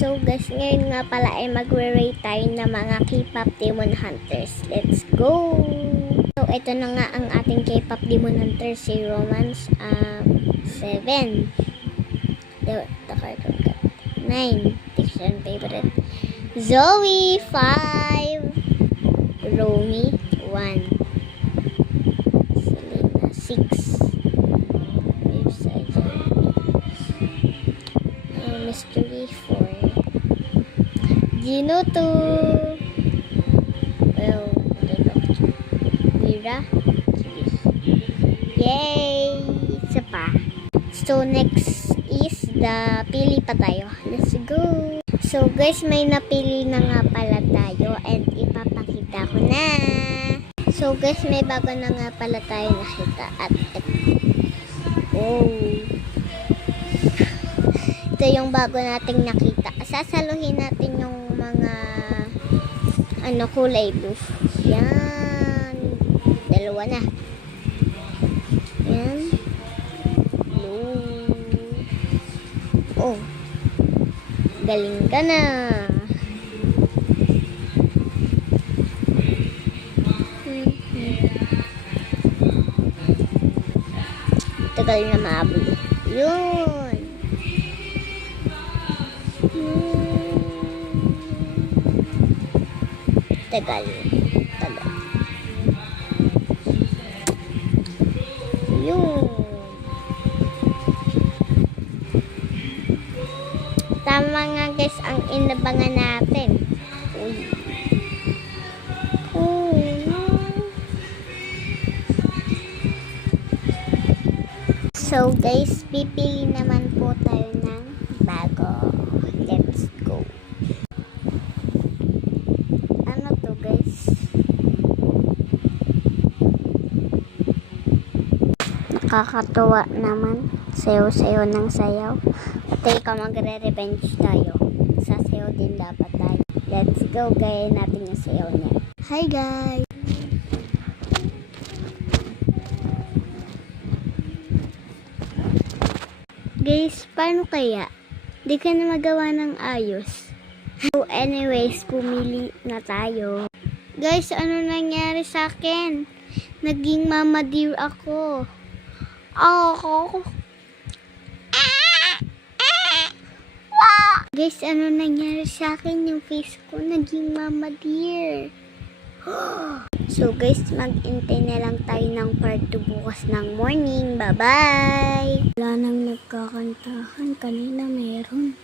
So guys, ngayon nga pala ay magre-rate tayo ng mga K-pop Demon Hunters. Let's go! So ito na nga ang ating K-pop Demon Hunters, si Romance 7. The cartoon cut 9. Fiction favorite. Zoe 5. Romy 1. Selena 6. Mystery 4. Gino 2. Well, Mira 3. Yay! Isa pa. So, next is the pili pa tayo. Let's go! So, guys, may napili na nga pala tayo and ipapakita ko na. So, guys, may bago na nga pala tayo nakita at ito yung bago nating nakita. Sasaluhin natin yung mga kulay blue. Yan. Dalawa na. Yan. Blue. Oh. Galing ka na. Tagal na maabuli. Yun. Tagal. Yun. Tama nga guys ang inabangan natin. Uy. So guys, pipili naman po tayo ng bago. Let's go. Ano to guys? Nakakatuwa naman. Sayaw-sayaw ng sayaw. Teka, magre-revenge tayo. Sasayaw din dapat tayo. Let's go, gaya natin yung sayaw niya. Hi guys! Guys, paano kaya? Di ka na magawa ng ayos. So anyways, pumili na tayo. Guys, ano nangyari sa akin? Naging mama deer ako. Guys, ano nangyari sa akin? Yung face ko naging mama deer. So guys, mag-intay na lang tayo ng part 2 bukas ng morning. Bye-bye! Wala nang nagkakantahan. Kanina meron.